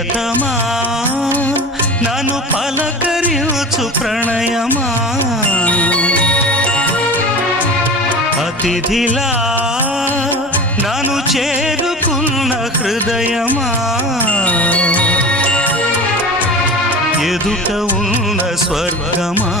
ప్రియతమా నన్ను పలకరించు ప్రణయమా అతిథిలా నన్ను చేరుకున్న హృదయమా ఎదుట ఉన్న స్వర్గమా